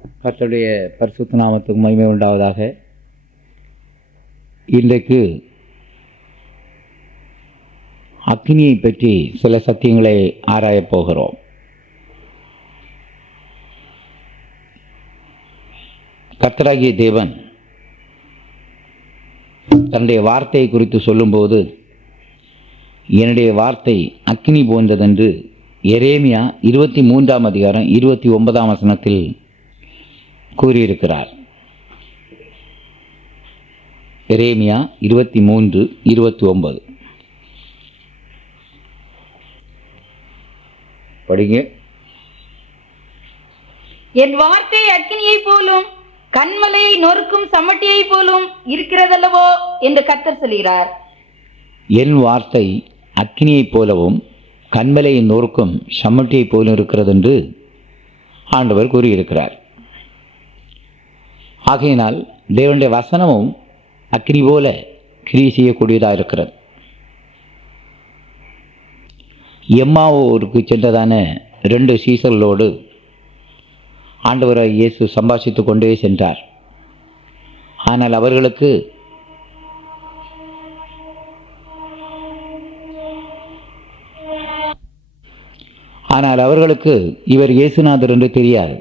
கர்த்தருடைய பரிசுத்த நாமத்துக்கு மகிமை உண்டாவதாக. இன்றைக்கு அக்னியை பற்றி சில சத்தியங்களை ஆராயப் போகிறோம். கர்த்தராகிய தேவன் தன்னுடைய வார்த்தையை குறித்து சொல்லும்போது, என்னுடைய வார்த்தை அக்னி போன்றதென்று எரேமியா 23 அதிகாரம் 29 வசனத்தில் கூறியிருக்கிறார். எரேமியா 23:29 படிங்க. என் வார்த்தை அக்கினியை போலும் கண்மலையை நொறுக்கும் சமட்டியை போலும் இருக்கிறதல்லவோ என்று கர்த்தர் சொல்கிறார். என் வார்த்தை அக்கினியை போலவும் கண்மலையை நொறுக்கும் சமட்டியை போலும் இருக்கிறது என்று ஆண்டவர் கூறியிருக்கிறார். ஆகையினால் தேவனுடைய வசனமும் அக்னி போல கிரியை செய்யக்கூடியதாக இருக்கிறது. எம்மாவூருக்கு சென்றதான 2 சீசர்களோடு ஆண்டவராய் இயேசு சம்பாஷித்து கொண்டே சென்றார். ஆனால் அவர்களுக்கு இவர் இயேசுநாதர் என்று தெரியாது.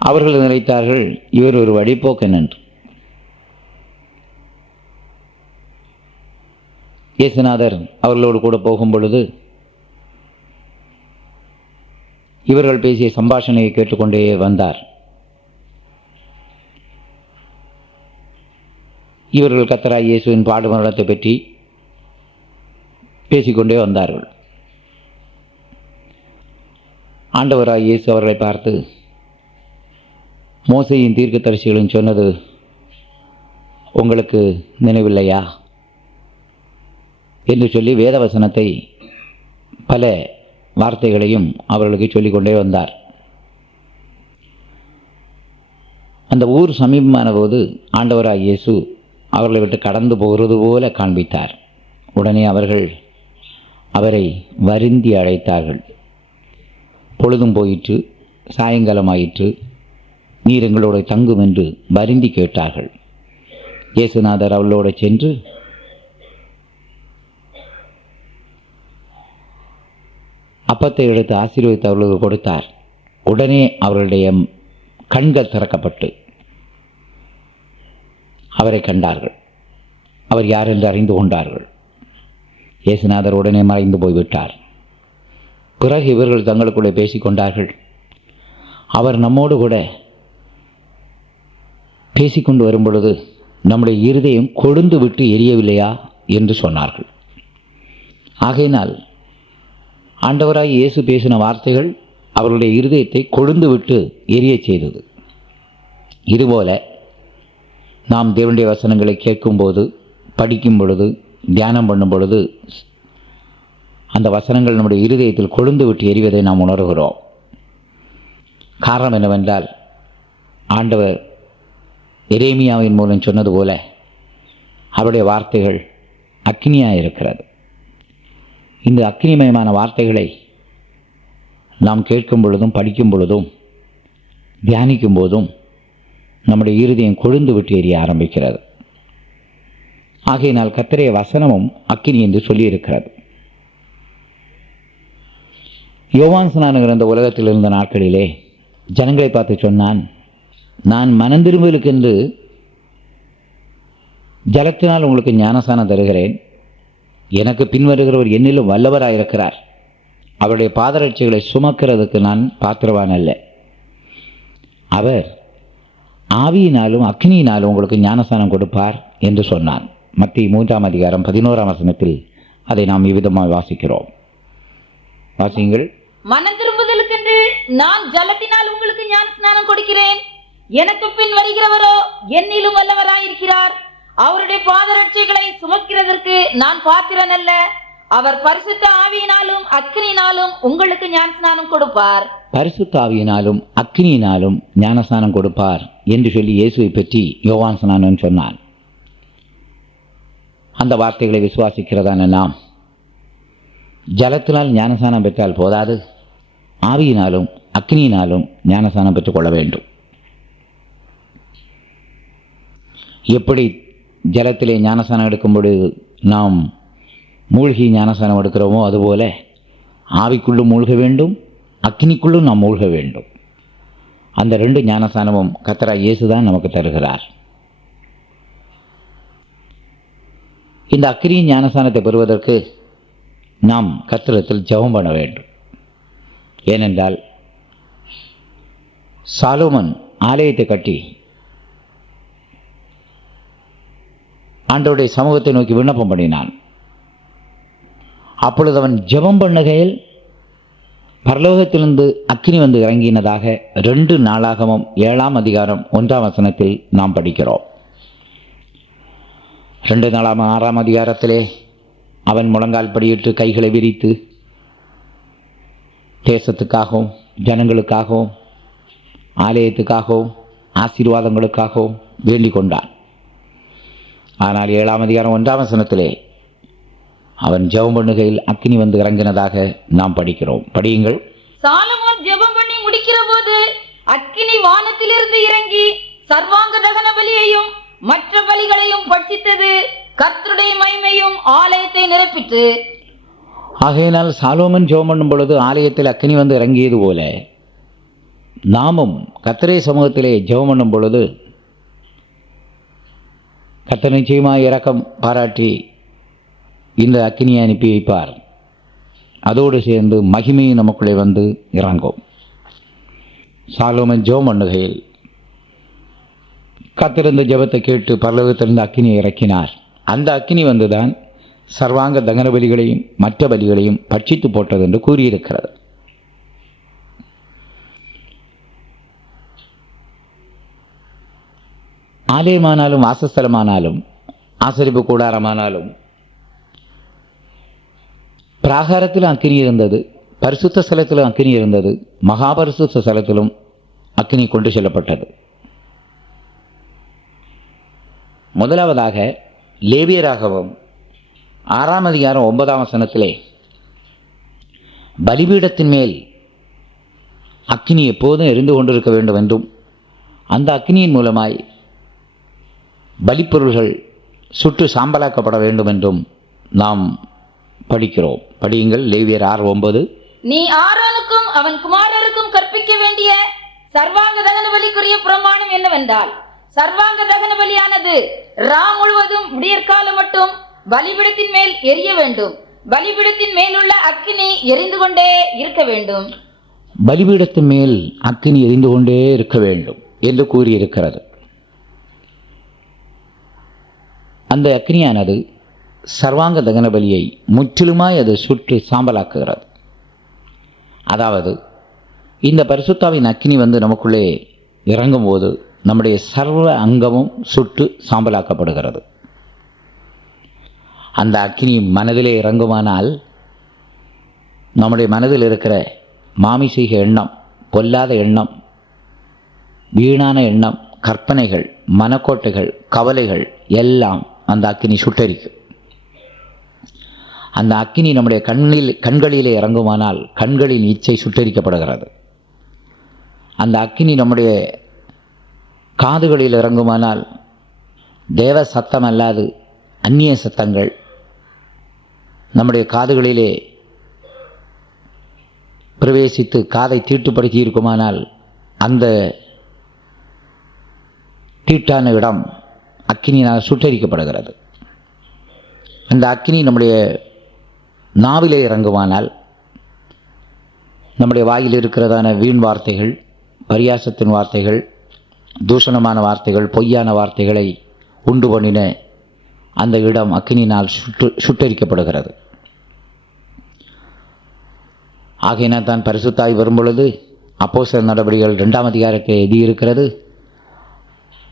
அவர்கள் நினைத்தார்கள் இவர் ஒரு வழிபோக்கன் என்று. இயேசுநாதர் அவர்களோடு கூட போகும் பொழுது இவர்கள் பேசிய சம்பாஷணையை கேட்டுக்கொண்டே வந்தார். இவர்கள் கர்த்தராகிய இயேசுவின் பாடுமரணத்தை பற்றி பேசிக்கொண்டே வந்தார்கள். ஆண்டவராகிய இயேசு அவர்களை பார்த்து, மோசேயின் தீர்க்கதரிசிகளும் சொன்னது உங்களுக்கு நினைவில்லையா என்று சொல்லி வேதவசனத்தை பல வார்த்தைகளையும் அவர்களுக்கு சொல்லிக்கொண்டே வந்தார். அந்த ஊர் சமீபமான போது ஆண்டவராகிய இயேசு அவர்களை விட்டு கடந்து போகிறது போல காண்பித்தார். உடனே அவர்கள் அவரை வருந்தி அழைத்தார்கள். பொழுதும் போயிற்று, சாயங்காலமாயிற்று, நீர் எங்களோடு தங்கும் என்று வருந்தி கேட்டார்கள். இயேசுநாதர் அவளோடு சென்று அப்பத்தை எடுத்து ஆசீர்வதித்து அவர்களுக்கு கொடுத்தார். உடனே அவர்களுடைய கண்கள் திறக்கப்பட்டு அவரை கண்டார்கள். அவர் யார் என்று அறிந்து கொண்டார்கள். இயேசுநாதர் உடனே மறைந்து போய்விட்டார். பிறகு இவர்கள் தங்களுக்குள்ளே பேசிக்கொண்டார்கள், அவர் நம்மோடு கூட பேசிக்கொண்டு வரும் பொழுது நம்முடைய இருதயம் கொழுந்து விட்டு எரியவில்லையா என்று சொன்னார்கள். ஆகையினால் ஆண்டவராய் இயேசு பேசின வார்த்தைகள் அவர்களுடைய இருதயத்தை கொழுந்து விட்டு எரிய செய்தது. இதுபோல நாம் தேவனுடைய வசனங்களை கேட்கும்போது, படிக்கும் பொழுது, தியானம் பண்ணும் பொழுது அந்த வசனங்கள் நம்முடைய இருதயத்தில் கொழுந்து விட்டு எரிவதை நாம் உணர்கிறோம். காரணம் என்னவென்றால், ஆண்டவர் எரேமியாவின் மூலம் சொன்னது போல அவருடைய வார்த்தைகள் அக்னியாக இருக்கிறது. இந்த அக்னிமயமான வார்த்தைகளை நாம் கேட்கும் பொழுதும், படிக்கும் பொழுதும், தியானிக்கும் போதும் நம்முடைய இருதயம் கொழுந்து விட்டு எரிய ஆரம்பிக்கிறது. ஆகையினால் கர்த்தருடைய வசனமும் அக்னி என்று சொல்லியிருக்கிறது. யோவான் ஸ்நானகர் அந்த உலகத்தில் இருந்த நாட்களிலே ஜனங்களை பார்த்து சொன்னான், நான் மனந்திரும்பலுக்கென்று ஜலத்தினால் உங்களுக்கு ஞானசானம் தருகிறேன். எனக்கு பின்வருகிறவர் என்னிலும் வல்லவராயிருக்கிறார். அவருடைய பாதரட்சைகளை சுமக்கிறதுக்கு நான் பாத்திரவான் அல்ல. அவர் ஆவியினாலும் அக்னியினாலும் உங்களுக்கு ஞானஸ்நானம் கொடுப்பார் என்று சொன்னான். மத்தேயு 3 அதிகாரம் 11 வசனத்தில் அதை நாம் இவ்விதமாக வாசிக்கிறோம். வாசியுங்கள். மனம் திரும்புதலுக்கென்று நான் ஜலத்தினால் உங்களுக்கு ஞானஸ்நானம் கொடுக்கிறேன். எனக்கு பின் வருகிறவரோ என்னிலும் வல்லவராயிருக்கிறார். அவருடைய பாதரட்சைகளை சுமக்கிறதற்கு நான் பாத்திரன் அல்ல. அவர் பரிசுத்த ஆவியினாலும் அக்னியினாலும் உங்களுக்கு ஞானஸ்நானம் கொடுப்பார். பரிசுத்த ஆவியினாலும் அக்னியினாலும் ஞானஸ்நானம் கொடுப்பார் என்று சொல்லி இயேசுவை பற்றி யோவான் ஸ்நானன் சொன்னான். அந்த வார்த்தைகளை விசுவாசிக்கிறதான நாம் ஜலத்தினால் ஞானஸ்நானம் பெற்றால் போதாது, ஆவியினாலும் அக்னியினாலும் ஞானஸ்நானம் பெற்றுக்கொள்ள வேண்டும். எப்படி ஜலத்திலே ஞானஸ்நானம் எடுக்கும் பொழுது நாம் மூழ்கி ஞானஸ்நானம் எடுக்கிறோமோ அதுபோல ஆவிக்குள்ளும் மூழ்க வேண்டும், அக்னிக்குள்ளும் நாம் மூழ்க வேண்டும். அந்த 2 ஞானஸ்நானமும் கர்த்தராகிய இயேசு தான் நமக்கு தருகிறார். இந்த அக்னி ஞானஸ்நானத்தை பெறுவதற்கு நாம் கர்த்தரிடத்தில் ஜெபம் பண்ண வேண்டும். ஏனென்றால் சாலோமன் ஆலயத்தை கட்டி ஆண்டவருடைய சமூகத்தை நோக்கி விண்ணப்பம் பண்ணினான். அப்பொழுது அவன் ஜெபம் பண்ணுகையில் பரலோகத்திலிருந்து அக்கினி வந்து இறங்கினதாக 2 நாளாகமம் 7ஆம் அதிகாரம் 1ஆம் வசனத்தில் நாம் படிக்கிறோம். 2 நாளாகமம் 6ஆம் அதிகாரத்திலே அவன் முழங்கால் படியிட்டு கைகளை விரித்து தேசத்துக்காகவும் ஜனங்களுக்காகவும் ஆலயத்துக்காகவும் ஆசீர்வாதங்களுக்காகவும் வேண்டிக் கொண்டான். ஆனால் 7ஆம் அதிகாரம் 1ஆம் வசனத்திலே அவன் ஜெபம் பண்ணுகையில் அக்கினி வந்து இறங்கினதாக நாம் படிக்கிறோம். படியுங்கள். சாலமோன் ஜெபம் பண்ணி முடிக்கிற போது அக்கினி வானத்திலிருந்து இறங்கி சர்வாங்க தகன பலியையும் மற்ற பலிகளையும் பட்சித்தது, கர்த்தருடைய மகிமையும் ஆலயத்தை நிரப்பிற்று. ஆகையினால் சாலோமன் ஜெபம் பண்ணும் பொழுது ஆலயத்தில் அக்கினி வந்து இறங்கியது போல நாமும் கர்த்தருடைய சமூகத்திலே ஜெபம் பண்ணும் பொழுது கர்த்தர் நிச்சயமாக இரக்கம் பாராட்டி இந்த அக்கினியை அனுப்பி வைப்பார். அதோடு சேர்ந்து மகிமையும் நமக்குள்ளே வந்து இறங்கும். சாலோமன் ஜெபம் பண்ணுகையில் கர்த்தர் ஜெபத்தை கேட்டு பரலோகத்திலிருந்து அக்கினியை இறக்கினார். அந்த அக்கினி வந்துதான் சர்வாங்க தகன பலிகளையும் மற்ற பலிகளையும் பட்சித்து போட்டது என்று கூறியிருக்கிறது. ஆலயமானாலும் வாசஸ்தலமானாலும் ஆசரிப்பு கூடாரமானாலும் பிராகாரத்திலும் அக்கினி இருந்தது, பரிசுத்த ஸ்தலத்திலும் அக்கினி இருந்தது, மகாபரிசுத்த ஸ்தலத்திலும் அக்கினி கொண்டு செல்லப்பட்டது. முதலாவதாக லேவியராகவும் 6ஆம் அதிகாரம் 9ஆம் வசனத்திலே பலிபீடத்தின் மேல் அக்கினி எப்போதும் எரிந்து கொண்டிருக்க வேண்டும் என்றும் அந்த அக்கினியின் மூலமாய் பலிப்பொருள்கள் சுட்டு சாம்பலாக்கப்பட வேண்டும் என்றும் நாம் படிக்கிறோம். படியுங்கள். லேவியர் 6:9. நீ ஆரோனுக்கும் அவன் குமாரருக்கும் கற்பிக்க வேண்டிய சர்வாங்க தகன பலிக்குரிய பிரமாணம் என்னவென்றால், சர்வாங்க தகன பலியானது முழுவதும் விடியற்காலம் மட்டும் பலிபீடத்தின் மேல் எரிய வேண்டும். பலிபீடத்தின் மேலுள்ள அக்கினி எரிந்து கொண்டே இருக்க வேண்டும். பலிபீடத்தின் மேல் அக்கினி எரிந்து கொண்டே இருக்க வேண்டும் என்று கூறியிருக்கிறது. அந்த அக்கினியானது சர்வாங்க தகன பலியை முற்றிலுமாய் அது சுட்டு சாம்பலாக்குகிறது. அதாவது இந்த பரிசுத்தாவின் அக்கினி வந்து நமக்குள்ளே இறங்கும் போது நம்முடைய சர்வ அங்கமும் சுட்டு சாம்பலாக்கப்படுகிறது. அந்த அக்கினி மனதிலே இறங்குமானால் நம்முடைய மனதில் இருக்கிற மாமிசீக எண்ணம், பொல்லாத எண்ணம், வீணான எண்ணம், கற்பனைகள், மனக்கோட்டைகள், கவலைகள் எல்லாம் அந்த அக்கினி சுட்டரிக்கும். அந்த அக்கினி நம்முடைய கண்களிலே இறங்குமானால் கண்களின் இச்சை சுட்டரிக்கப்படுகிறது. அந்த அக்கினி நம்முடைய காதுகளில் இறங்குமானால் தேவ சத்தம் அல்லாது அந்நிய சத்தங்கள் நம்முடைய காதுகளிலே பிரவேசித்து காதை தீட்டுப்படுத்தி இருக்குமானால் அந்த தீட்டான இடம் அக்கினியினால் சுட்டரிக்கப்படுகிறது. அந்த அக்கினி நம்முடைய நாவிலே இறங்குமானால் நம்முடைய வாயில் இருக்கிறதான வீண் வார்த்தைகள், பரியாசத்தின் வார்த்தைகள், தூஷணமான வார்த்தைகள், பொய்யான வார்த்தைகளை உண்டு பண்ணின அந்த இடம் அக்கினியினால் சுட்டரிக்கப்படுகிறது. ஆகையினால் தான் பரிசுத்தாய் வரும்பொழுது அப்போஸ்தலர் நடபடிகள் 2ஆம் அதிகாரத்தில் எழுதியிருக்கிறது,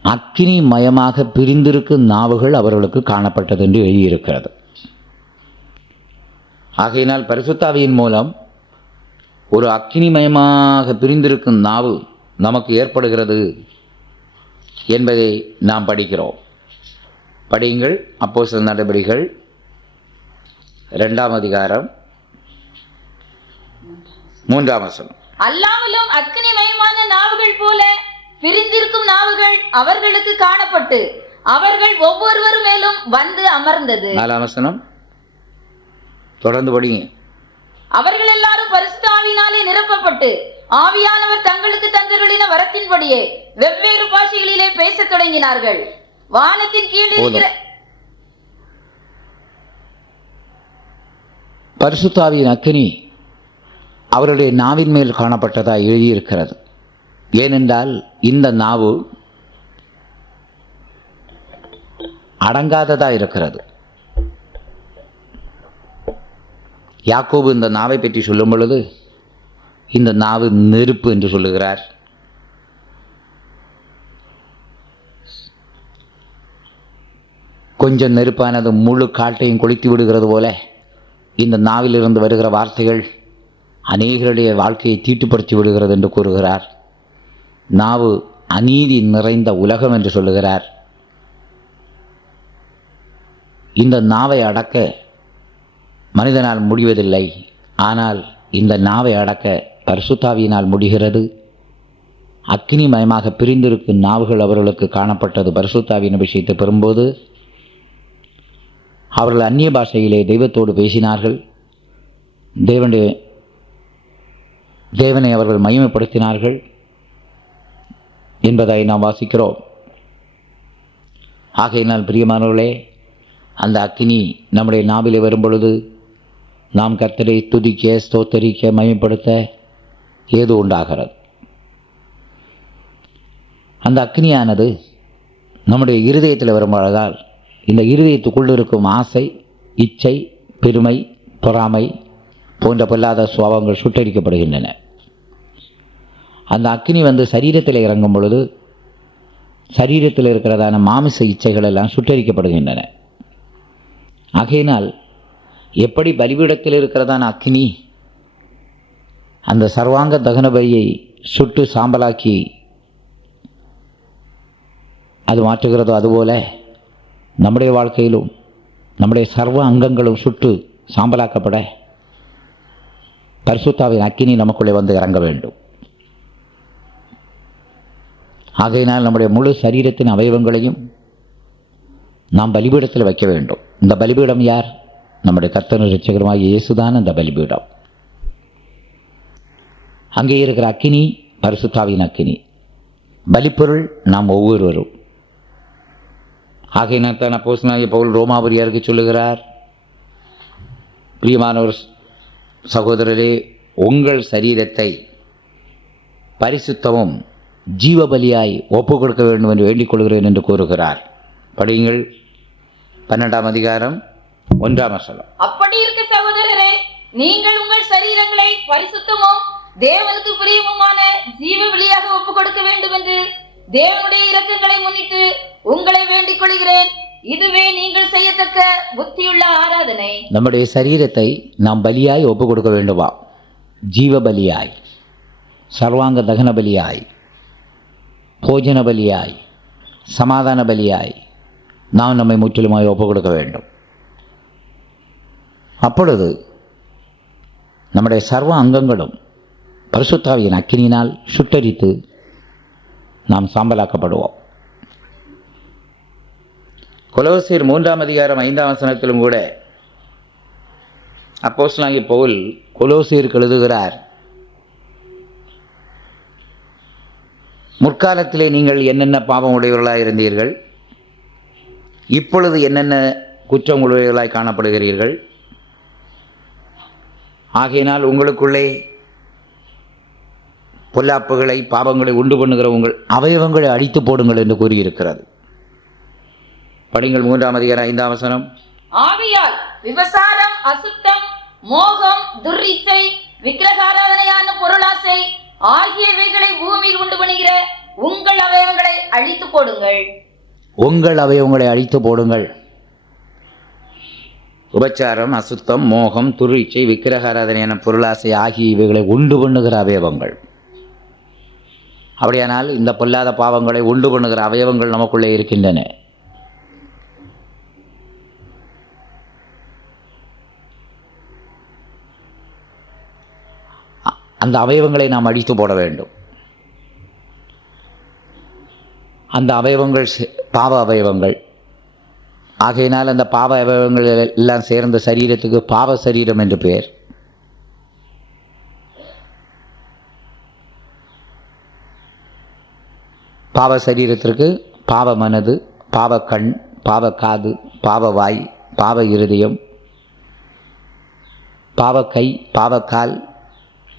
அக்கினி மயமாக பிரிந்திருக்கும் நாவுகள் அவர்களுக்கு காணப்பட்டது என்று எழுதியிருக்கிறது. ஆகையினால் பரிசுத்தாவியின் மூலம் ஒரு அக்கினிமயமாக பிரிந்திருக்கும் நாவு நமக்கு ஏற்படுகிறது என்பதை நாம் படிக்கிறோம். படியுங்கள். அப்போஸ்தலர் நடபடிகள் 2ஆம் அதிகாரம் 3ஆம் வசனம். அல்லாமலும் அக்கினிமயமான நாவுகள் போல பிரிந்திருக்கும் நாவுகள் அவர்களுக்கு காணப்பட்டு அவர்கள் ஒவ்வொருவர் மேலும் வந்து அமர்ந்தது. 4ஆம் வசனம் தொடர்ந்து படிங்க. அவர்கள் எல்லாரும் பரிசுத்த ஆவியினாலே நிரப்பப்பட்டு ஆவியானவர் தங்களுக்கு தந்தருளின வரத்தின்படியே வெவ்வேறு பாஷைகளிலே பேசத் தொடங்கினார்கள். வானத்தின் கீழ் இருக்கிற பரிசுத்த ஆவியின் அக்கினி அவருடைய நாவின் மேல் காணப்பட்டதாக எழுதியிருக்கிறது. ஏனென்றால் இந்த நாவு அடங்காததா இருக்கிறது. யாக்கோபு இந்த நாவை பற்றி சொல்லும் பொழுது இந்த நாவு நெருப்பு என்று சொல்லுகிறார். கொஞ்சம் நெருப்பானது முழு காட்டையும் கொளுத்தி விடுகிறது போல இந்த நாவிலிருந்து வருகிற வார்த்தைகள் அநேகருடைய வாழ்க்கையை தீட்டுப்படுத்தி விடுகிறது என்று கூறுகிறார். நாவு அநீதி நிறைந்த உலகம் என்று சொல்லுகிறார். இந்த நாவை அடக்க மனிதனால் முடிவதில்லை. ஆனால் இந்த நாவை அடக்க பரிசுத்தாவியினால் முடிகிறது. அக்கினிமயமாக பிரிந்திருக்கும் நாவுகள் அவர்களுக்கு காணப்பட்டது. பரிசுத்தாவியின் விஷயத்தை பெறும்போது அவர்கள் அந்நிய பாஷையிலே தெய்வத்தோடு பேசினார்கள். தேவனை அவர்கள் மகிமைப்படுத்தினார்கள் என்பதை நாம் வாசிக்கிறோம். ஆகையினால் பிரியமானவர்களே, அந்த அக்கினி நம்முடைய நாவிலே வரும்பொழுது நாம் கர்த்தரை துதிக்க, ஸ்தோத்தரிக்க, மகிமைப்படுத்த ஏது உண்டாகிறது. அந்த அக்கினியானது நம்முடைய இருதயத்தில் வரும்பொழுதால் இந்த இருதயத்துக்குள் இருக்கும் ஆசை, இச்சை, பெருமை, பொறாமை போன்ற பொல்லாத சுபாவங்கள் சுட்டரிக்கப்படுகின்றன. அந்த அக்கினி வந்து சரீரத்தில் இறங்கும் பொழுது சரீரத்தில் இருக்கிறதான மாமிச இச்சைகள் எல்லாம் சுட்டரிக்கப்படுகின்றன. ஆகையினால் எப்படி பலிபீடத்தில் இருக்கிறதான அக்கினி அந்த சர்வாங்க தகன பலியை சுட்டு சாம்பலாக்கி அது மாற்றுகிறதோ, அதுபோல நம்முடைய வாழ்க்கையிலும் நம்முடைய சர்வ அங்கங்களும் சுட்டு சாம்பலாக்கப்பட பரிசுத்தாவின் அக்கினி நமக்குள்ளே வந்து இறங்க வேண்டும். ஆகையினால் நம்முடைய முழு சரீரத்தின் அவயவங்களையும் நாம் பலிபீடத்தில் வைக்க வேண்டும். இந்த பலிபீடம் யார்? நம்முடைய கர்த்தரும் இரட்சகருமாகிய இயேசுதான் அந்த பலிபீடம். அங்கே இருக்கிற அக்கினி பரிசுத்தாவின் அக்கினி. பலிப்பொருள் நாம் ஒவ்வொருவரும். ஆகையினால் தான் அப்போஸ்தலனாகிய பவுல் ரோமாபுரியாருக்கு சொல்லுகிறார், பிரியமானவர் சகோதரரே, உங்கள் சரீரத்தை பரிசுத்தமும் ஜீவபலியாய் ஒப்பு கொடுக்க வேண்டும் என்று வேண்டிக் கொள்கிறேன் என்று கூறுகிறார். படியுங்கள் 12ஆம் அதிகாரம் 1ஆம் வசனம். அப்படி இருக்க சகோதரரே, நீங்கள் உங்கள் சரீரங்களை பரிசுத்தமும் தேவனுக்கு பிரியமுமான ஜீவ பலியாக ஒப்பு கொடுக்க வேண்டும் என்று தேவனுடைய இரக்கங்களை முன்னிட்டு உங்களை வேண்டிக் கொள்கிறேன். இதுவே நீங்கள் செய்யத்தக்க புத்தியுள்ள ஆராதனை. நம்முடைய சரீரத்தை நாம் பலியாய் ஒப்பு கொடுக்க வேண்டுமா? ஜீவ பலியாய், சர்வாங்க தகன பலியாய், போஜன பலியாய், சமாதான பலியாய் நாம் நம்மை முற்றிலுமாய் ஒப்பு கொடுக்க வேண்டும். அப்பொழுது நம்முடைய சர்வ அங்கங்களும் பரிசுத்தாவியின் அக்கினியினால் சுட்டரித்து நாம் சாம்பலாக்கப்படுவோம். கொலோசியர் 3ஆம் அதிகாரம் 5ஆம் வசனத்திலும் கூட அப்போஸ்தலனாகிய பவுல் கொலோசியருக்கு எழுதுகிறார், முற்காலத்திலே நீங்கள் என்னென்ன பாவம் உடையவர்களாக இருந்தீர்கள், இப்பொழுது என்னென்ன குற்றம் உடையவர்களாய் காணப்படுகிறீர்கள். ஆகையினால் உங்களுக்குள்ளே பொல்லாப்புகளை, பாவங்களை உண்டு பண்ணுகிற உங்கள் அவயவங்களை அடித்து போடுங்கள் என்று கூறியிருக்கிறது. படிங்கள் 3ஆம் அதிகாரம் 5ஆம் வசனம். ஆகையால் விபசாரம், அசுத்தம், மோகம், துர்ரிச்சை, விக்கிரகாராதனையான பொருளாசை ஆகியவைகளை பூமியில் உண்டு பண்ணுகிற உங்கள் அவயவங்களை அழித்து போடுங்கள். உங்கள் அவயவங்களை அழித்து போடுங்கள். உபச்சாரம், அசுத்தம், மோகம், துர்ரிச்சை, விக்கிரகாராதனையான பொருளாசை ஆகிய இவைகளை உண்டு பண்ணுகிற அவயவங்கள். அப்படியானால் இந்த பொல்லாத பாவங்களை உண்டு பண்ணுகிற அவயவங்கள் நமக்குள்ளே இருக்கின்றன. அந்த அவயவங்களை நாம் அடித்து போட வேண்டும். அந்த அவயவங்கள் பாவ அவயவங்கள் ஆகையினால் அந்த பாவ அவயவங்கள் எல்லாம் சேர்ந்த சரீரத்துக்கு பாவ சரீரம் என்று பெயர். பாவ சரீரத்திற்கு பாவ மனது, பாவ கண், பாவ காது, பாவ வாய், பாவ இருதயம், பாவ கை, பாவ கால்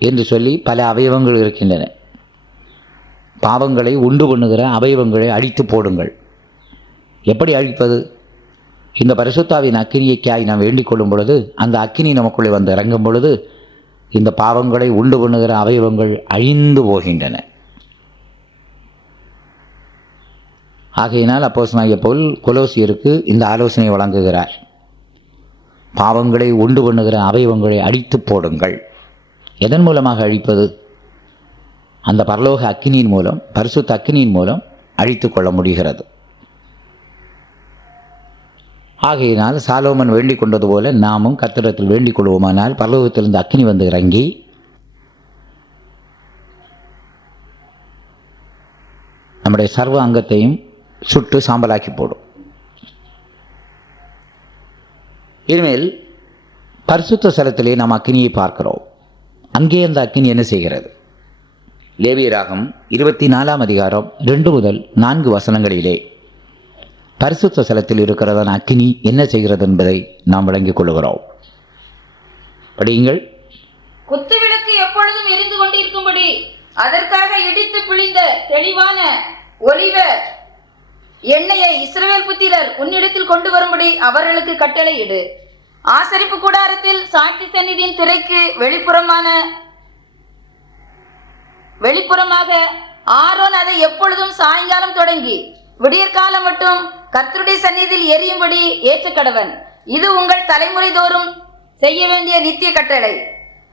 என்று சொல்லி பல அவயவங்கள் இருக்கின்றன. பாவங்களை உண்டு பண்ணுகிற அவயவங்களை அழித்து போடுங்கள். எப்படி அழிப்பது? இந்த பரிசுத்தாவின் அக்கினியைக்காய் நாம் வேண்டிக் கொள்ளும் பொழுது, அந்த அக்கினி நமக்குள்ளே வந்து இறங்கும் பொழுது, இந்த பாவங்களை உண்டு பண்ணுகிற அவயவங்கள் அழிந்து போகின்றன. ஆகையினால் அப்போஸ்தலனாகிய பவுல் கொலோசியருக்கு இந்த ஆலோசனை வழங்குகிறார். பாவங்களை உண்டு பண்ணுகிற அவயவங்களை அழித்து போடுங்கள். எதன் மூலமாக அழிப்பது? அந்த பரலோக அக்கினியின் மூலம், பரிசுத்த அக்கினியின் மூலம் அழித்து கொள்ள முடிகிறது. ஆகையினால் சாலோமன் வேண்டிக் கொண்டது போல நாமும் கர்த்தரிடத்தில் வேண்டிக் கொள்வோமானால் பரலோகத்திலிருந்து அக்கினி வந்து இறங்கி நம்முடைய சர்வ அங்கத்தையும் சுட்டு சாம்பலாக்கி போடும். இனிமேல் பரிசுத்த ஸ்தலத்திலே நாம் அக்கினியை பார்க்கிறோம். அங்கே அந்த அக்கினி என்ன செய்கிறது? லேவியராகம் 24 அதிகாரம் 2 முதல் 4 வசனங்களிலே பரிசுத்த ஸ்தலத்தில் இருக்கிறதான அக்கினி என்ன செய்கிறது என்பதை நாம் விளங்கிக் கொள்கிறோம். படியுங்கள். குத்துவிளக்கு எப்பொழுதும் எரிந்து கொண்டிருக்கும்படி அதற்காக இடித்து பிழிந்த தெளிவான ஒலிவ எண்ணெயை இஸ்ரவேல் புத்திரர் உன்னிடத்தில் கொண்டு வரும்படி அவர்களுக்கு கட்டளையிடு. ஆசரிப்பு கூடாரத்தில் சாட்சி சந்நிதியின் திரைக்கு வெளிப்புறமாக ஆரோன் அதை எப்பொழுதும் சாயங்காலம் தொடங்கி விடியற்காலம் மட்டும் கர்த்தருடைய சந்நிதியில் எரியும்படி ஏற்ற கடவன். இது உங்கள் தலைமுறை தோறும் செய்ய வேண்டிய நித்திய கட்டளை.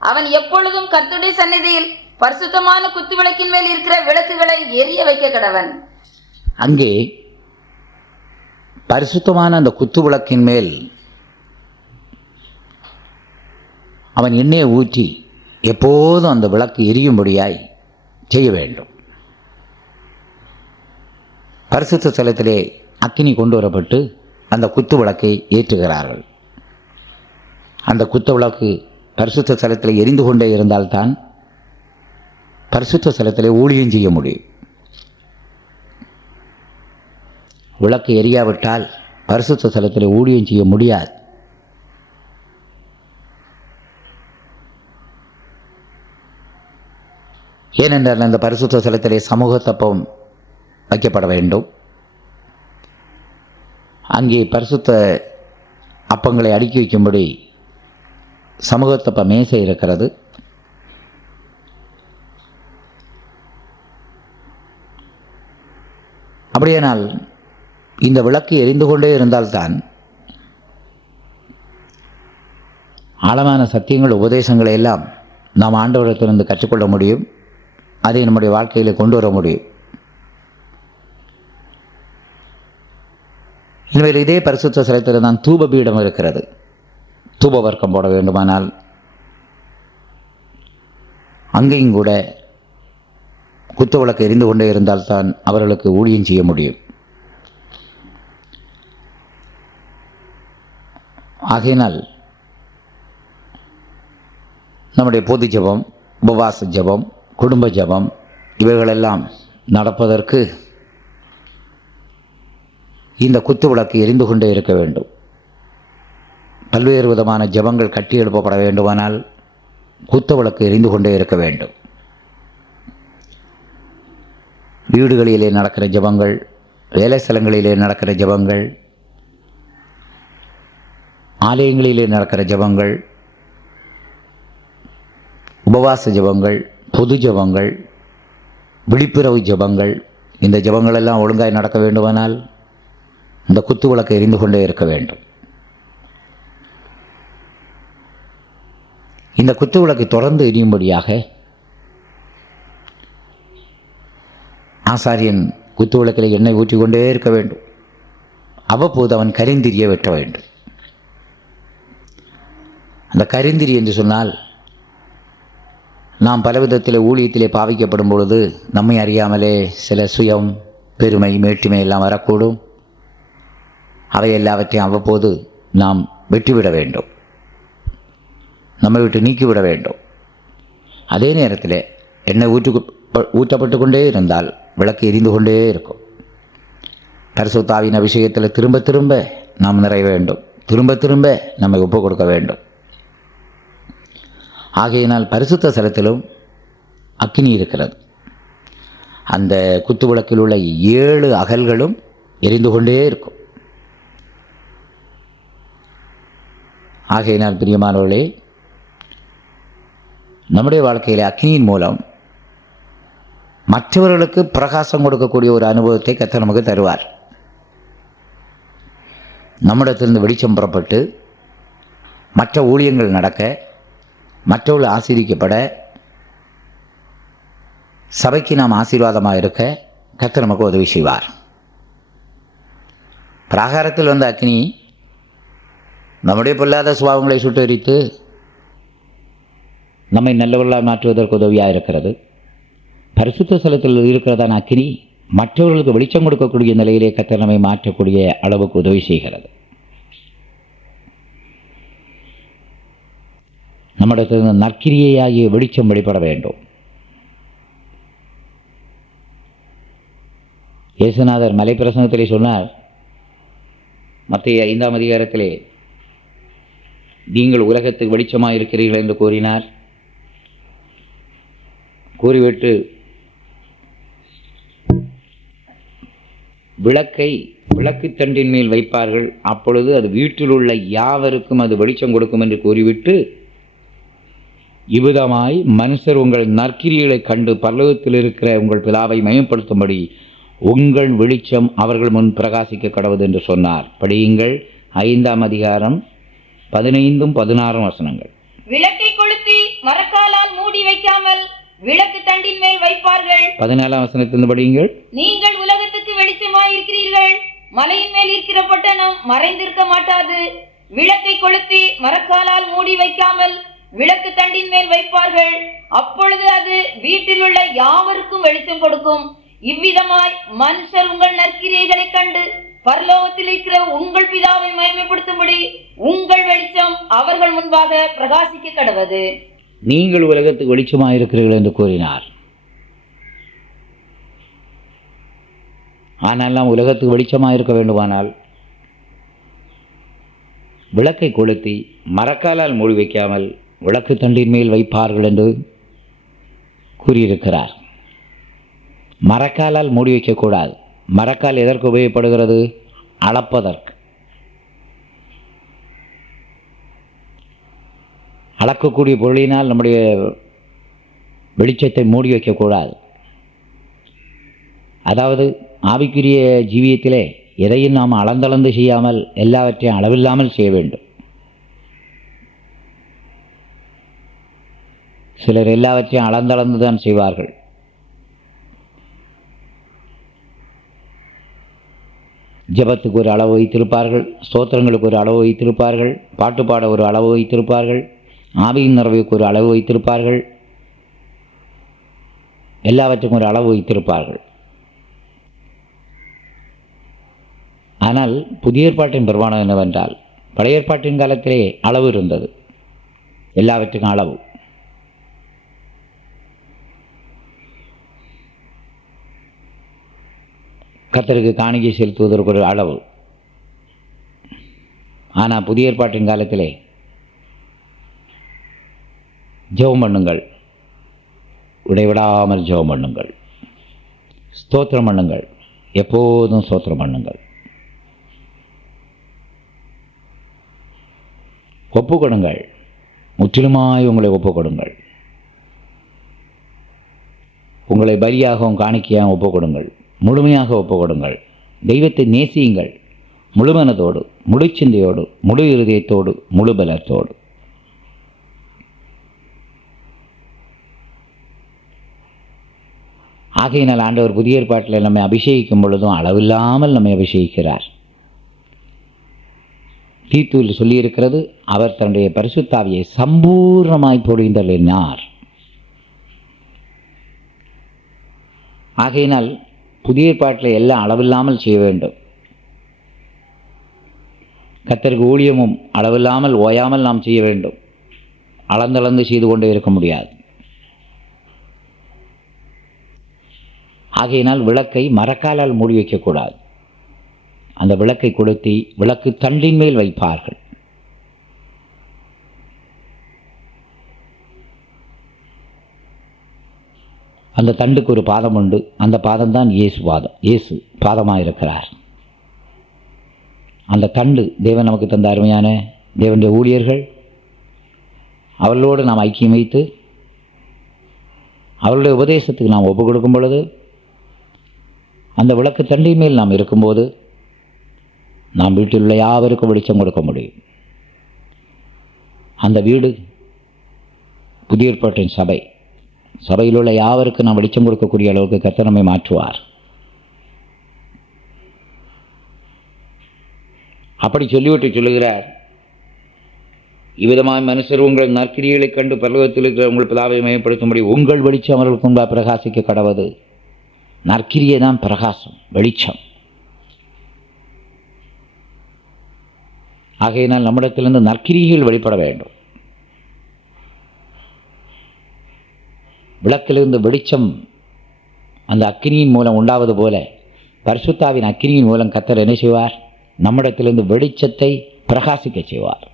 அவன் எப்பொழுதும் கர்த்தருடைய சந்நிதியில் பரிசுத்தமான குத்து விளக்கின் மேல் இருக்கிற விளக்குகளை எரிய வைக்க கடவன். அங்கே பரிசுத்தமான அந்த குத்து விளக்கின் மேல் அவன் எண்ணெயை ஊற்றி எப்போதும் அந்த விளக்கு எரியும்படியாய் செய்ய வேண்டும். பரிசுத்த ஸ்தலத்திலே அக்கினி கொண்டு வரப்பட்டு அந்த குத்து விளக்கை ஏற்றுகிறார்கள். அந்த குத்து விளக்கு பரிசுத்த ஸ்தலத்தில் எரிந்து கொண்டே இருந்தால்தான் பரிசுத்த ஸ்தலத்திலே ஊழியம் செய்ய முடியும். விளக்கு எரியாவிட்டால் பரிசுத்த ஸ்தலத்திலே ஊழியம் செய்ய முடியாது. ஏனென்றால் அந்த பரிசுத்த ஸ்தலத்திலே சமூக தப்பம் வைக்கப்பட வேண்டும். அங்கே பரிசுத்த அப்பங்களை அடுக்கி வைக்கும்படி சமூகத்தப்ப மேசை இருக்கிறது. அப்படியானால் இந்த விளக்கு எரிந்து கொண்டே இருந்தால்தான் ஆழமான சத்தியங்கள் உபதேசங்களை எல்லாம் நாம் ஆண்டவரிடத்திலிருந்து கற்றுக்கொள்ள முடியும். அதை நம்முடைய வாழ்க்கையில் கொண்டு வர முடியும். இனிமேல் இதே பரிசுத்த ஸ்தலத்தில் தான் தூப பீடம் இருக்கிறது. தூப வர்க்கம் போட வேண்டுமானால் அங்கேயும் கூட குத்து விளக்கு எரிந்து கொண்டே இருந்தால்தான் அவர்களுக்கு ஊழியம் செய்ய முடியும். ஆகையினால் நம்முடைய பொது ஜெபம், உபவாச ஜெபம், குடும்ப ஜெபம் இவைகளெல்லாம் நடப்பதற்கு இந்த குத்து விளக்கு எரிந்து கொண்டே இருக்க வேண்டும். பல்வேறு விதமான ஜெபங்கள் கட்டி எழுப்பப்பட வேண்டுமானால் குத்து விளக்கு எரிந்து கொண்டே இருக்க வேண்டும். வீடுகளிலே நடக்கிற ஜெபங்கள், வேலை ஸ்தலங்களிலே நடக்கிற ஜெபங்கள், ஆலயங்களிலே நடக்கிற ஜெபங்கள், உபவாச ஜெபங்கள், பொது ஜெபங்கள், விழிப்புணர்வு ஜெபங்கள், இந்த ஜெபங்கள் எல்லாம் ஒழுங்காய் நடக்க வேண்டுமானால் இந்த குத்து விளக்கு எரிந்து கொண்டே இருக்க வேண்டும். இந்த குத்து விளக்கு தொடர்ந்து எரியும்படியாக ஆசாரியன் குத்து விளக்கில் எண்ணெய் ஊற்றிக்கொண்டே இருக்க வேண்டும். அவ்வப்போது அவன் கரிந்திரியை வெட்ட வேண்டும். அந்த கரிந்திரி என்று சொன்னால் நாம் பலவிதத்தில் ஊழியத்திலே பாவிக்கப்படும் பொழுது நம்மை அறியாமலே சில சுயம், பெருமை, மேட்டிமை எல்லாம் வரக்கூடும். அவை எல்லாவற்றையும் அவ்வப்போது நாம் வெட்டிவிட வேண்டும், நம்மை விட்டு நீக்கிவிட வேண்டும். அதே நேரத்தில் எண்ணெய் ஊற்றப்பட்டு கொண்டே இருந்தால் விளக்கு எரிந்து கொண்டே இருக்கும். பரிசுத்தாவின் அபிஷேகத்தில் திரும்ப திரும்ப நாம் நிறைய வேண்டும், திரும்ப திரும்ப நம்மை ஒப்புக் கொடுக்க வேண்டும். ஆகையினால் பரிசுத்த ஸ்தலத்திலும் அக்கினி இருக்கிறது. அந்த குத்து விளக்கில் உள்ள 7 அகல்களும் எரிந்து கொண்டே இருக்கும். ஆகையினால் பிரியமானவர்களே, நம்முடைய வாழ்க்கையில் அக்கினியின் மூலம் மற்றவர்களுக்கு பிரகாசம் கொடுக்கக்கூடிய ஒரு அனுபவத்தை கர்த்தர் நமக்கு தருவார். நம்மிடத்திலிருந்து வெளிச்சம் புறப்பட்டு மற்ற ஊழியங்கள் நடக்க, மற்றவர்கள் ஆசீர்வதிக்கப்பட, சபைக்கு நாம் ஆசீர்வாதமாக இருக்க கர்த்தர் நமக்கு உதவி செய்வார். பிராகாரத்தில் வந்த அக்னி நம்முடைய பொல்லாத சுபாவங்களை சுட்டெரித்து நம்மை நல்லவர்களாக மாற்றுவதற்கு உதவியாக இருக்கிறது. பரிசுத்த ஸ்தலத்தில் இருக்கிறதான அக்னி மற்றவர்களுக்கு வெளிச்சம் கொடுக்கக்கூடிய நிலையிலே கர்த்தர் நம்மை மாற்றக்கூடிய அளவுக்கு உதவி செய்கிறது. நம்மிடத்தில் நற்கிரியையாகிய வெளிச்சம் வெளிப்பட வேண்டும். இயேசுநாதர் மலைப்பிரசங்கத்திலே சொன்னார், மத்தேயு 5ஆம் அதிகாரத்திலே, நீங்கள் உலகத்துக்கு வெளிச்சமாக இருக்கிறீர்கள் என்று கூறினார். கூறிவிட்டு விளக்கு தண்டின் மேல் வைப்பார்கள், அப்பொழுது அது வீட்டில் உள்ள யாவருக்கும் அது வெளிச்சம் கொடுக்கும் என்று கூறிவிட்டு, இவ்விதமாய் மனுஷர் உங்கள் நற்கிரியைகளை கண்டு பரலோகத்தில் இருக்கிற உங்கள் பிதாவை மகிமைப்படுத்தும்படி உங்கள் வெளிச்சம் அவர்கள் முன் பிரகாசிக்க கடவுது என்று சொன்னார். படியுங்கள் 5ஆம் அதிகாரம் 15, 16 வசனங்கள். விளக்கை கொளுத்தி மரக்காலால் மூடி வைக்காமல் விளக்கு தண்டின் மேல் வைப்பார்கள். 14ஆம் வசனத்திலிருந்து படியுங்கள். நீங்கள் உலகத்துக்கு வெளிச்சமாயிருக்கிறீர்கள். மலையின் மேல் இருக்கிற பட்டணம் மறைந்திருக்க மாட்டாது. விளக்கை கொளுத்தி மரக்காலால் மூடி வைக்காமல் விளக்கு தண்டின் மேல் வைப்பார்கள். அப்பொழுது அது வீட்டில் உள்ள யாவருக்கும் வெளிச்சம் கொடுக்கும். இவ்விதமாய் மனுஷர் உங்கள் நற்கிரியைகளை கண்டு பரலோகத்தில் இருக்கிற உங்கள் பிதாவை மகிமைப்படுத்தும்படி உங்கள் வெளிச்சம் அவர்கள் முன்பாக பிரகாசிக்க கடவது. நீங்கள் உலகத்துக்கு வெளிச்சமாக இருக்கிறீர்கள் என்று கூறினார். ஆனால் நாம் உலகத்துக்கு வெளிச்சமாக இருக்க வேண்டுமானால் விளக்கை கொளுத்தி மரக்காலால் மூடி வைக்காமல் விளக்கு தண்டின் மேல் வைப்பார்கள் என்று கூறியிருக்கிறார். மரக்காலால் மூடி வைக்கக்கூடாது. மரக்கால் எதற்கு உபயோகப்படுகிறது? அளப்பதற்கு. அளக்கக்கூடிய பொருளினால் நம்முடைய வெளிச்சத்தை மூடி வைக்கக்கூடாது. அதாவது ஆவிக்குரிய ஜீவியத்திலே எதையும் நாம் அளந்தளந்து செய்யாமல் எல்லாவற்றையும் அளவில்லாமல் செய்ய வேண்டும். சிலர் எல்லாவற்றையும் அளந்தளந்து தான் செய்வார்கள். ஜெபத்துக்கு ஒரு அளவு வைத்திருப்பார்கள், ஸ்தோத்திரங்களுக்கு ஒரு அளவு வைத்திருப்பார்கள், பாட்டு பாட ஒரு அளவு வைத்திருப்பார்கள், ஆவியின் நிறைவுக்கு ஒரு அளவு வைத்திருப்பார்கள், எல்லாவற்றுக்கும் ஒரு அளவு வைத்திருப்பார்கள். ஆனால் புதிய ஏற்பாட்டின் பிரமாணம் என்னவென்றால், பழைய ஏற்பாட்டின் காலத்திலே அளவு இருந்தது, எல்லாவற்றுக்கும் அளவு. கர்த்தருக்கு காணிக்கை செலுத்துவதற்கு ஒரு அளவு. ஆனால் புதிய ஏற்பாட்டின் காலத்திலே ஜெபம் பண்ணுங்கள், இடைவிடாமல் ஜெபம் பண்ணுங்கள், ஸ்தோத்திரம் பண்ணுங்கள், எப்போதும் ஸ்தோத்திரம் பண்ணுங்கள், ஒப்புக்கொடுங்கள், முற்றிலுமாய் உங்களை ஒப்புக்கொடுங்கள், உங்களை பலியாகவும் காணிக்கையாகவும் ஒப்புக்கொடுங்கள், முழுமையாக ஒப்புக்கொடுங்கள், தெய்வத்தை நேசியுங்கள், முழு மனதோடு, முழு சிந்தையோடு, முழு இருதயத்தோடு, முழு பலத்தோடு. ஆகையினால் ஆண்டவர் புதிய ஏற்பாட்டில் நம்மை அபிஷேகிக்கும் பொழுதும் அளவில்லாமல் நம்மை அபிஷேகிக்கிறார். தீத்துவில் சொல்லியிருக்கிறது, அவர் தன்னுடைய பரிசுத்தாவியை சம்பூர்ணமாய் பொழிந்தருளினார். ஆகையினால் புதிய ஏற்பாட்டில் எல்லாம் அளவில்லாமல் செய்ய வேண்டும். கர்த்தருக்கு ஊழியமும் அளவில்லாமல் ஓயாமல் நாம் செய்ய வேண்டும். அளந்தளந்து செய்து கொண்டே இருக்க முடியாது. ஆகையினால் விளக்கை மரக்காலால் மூடி வைக்கக்கூடாது. அந்த விளக்கை கொளுத்தி விளக்கு தண்டின் மேல் வைப்பார்கள். அந்த தண்டுக்கு ஒரு பாதம் உண்டு. அந்த பாதம்தான் இயேசு பாதம். இயேசு பாதமாக இருக்கிறார். அந்த தண்டு தேவன் நமக்கு தந்த அருமையான தேவனுடைய ஊழியர்கள். அவர்களோடு நாம் ஐக்கியம் வைத்து அவருடைய உபதேசத்துக்கு நாம் ஒப்பு கொடுக்கும் பொழுது, அந்த விளக்கு தண்டி மேல் நாம் இருக்கும்போது நாம் வீட்டில் உள்ள யாவருக்கும் வெளிச்சம் கொடுக்க முடியும். அந்த வீடு புதிய ஏற்பாட்டின் சபை. சபையில் உள்ள யாவருக்கும் நாம் வெளிச்சம் கொடுக்கக்கூடிய அளவுக்கு கர்த்தர் நம்மை மாற்றுவார். அப்படி சொல்லிவிட்டு சொல்லுகிறார், இவ்விதமாய் மனுஷர் உங்கள் நற்கிரியைகளைக் கண்டு பரலோகத்தில் இருக்கிற உங்கள் பிதாவை மயப்படுத்தும்படி உங்கள் வெளிச்சம் அவர்களுக்கு முன்பாக பிரகாசிக்க கடவது. நற்கிரியை தான் பிரகாசம், வெளிச்சம். ஆகையினால் நம்மிடத்திலிருந்து நற்கிரியைகள் வெளிப்பட வேண்டும். விளக்கிலிருந்து வெளிச்சம் அந்த அக்கினியின் மூலம் உண்டாவது போல பரிசுத்தாவின் அக்கினியின் மூலம் கர்த்தர் என்ன செய்வார்? நம்மிடத்திலிருந்து வெளிச்சத்தை பிரகாசிக்க செய்வார்.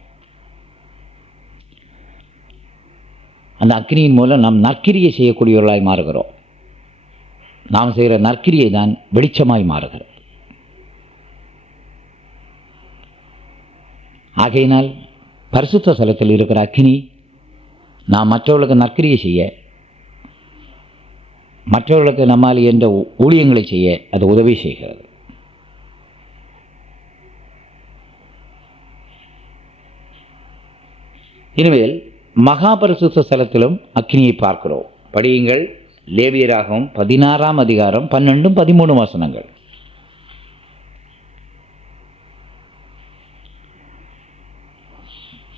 அந்த அக்கினியின் மூலம் நாம் நற்கிரியை செய்யக்கூடியவர்களாய் மாறுகிறோம். நாம் செய்கிற நற்கிரியை தான் வெளிச்சமாய் மாறுகிறது. ஆகையினால் பரிசுத்த ஸ்தலத்தில் இருக்கிற அக்கினி நாம் மற்றவர்களுக்கு நற்கிரியை செய்ய, மற்றவர்களுக்கு நம்மால் என்ற ஊழியங்களை செய்ய அது உதவி செய்கிறது. இனிமேல் மகா பரிசுத்த ஸ்தலத்திலும் அக்கினியை பார்க்கிறோம். படியுங்கள். லேவியராகவும் 16ஆம் அதிகாரம் 12, 13 வசனங்கள்.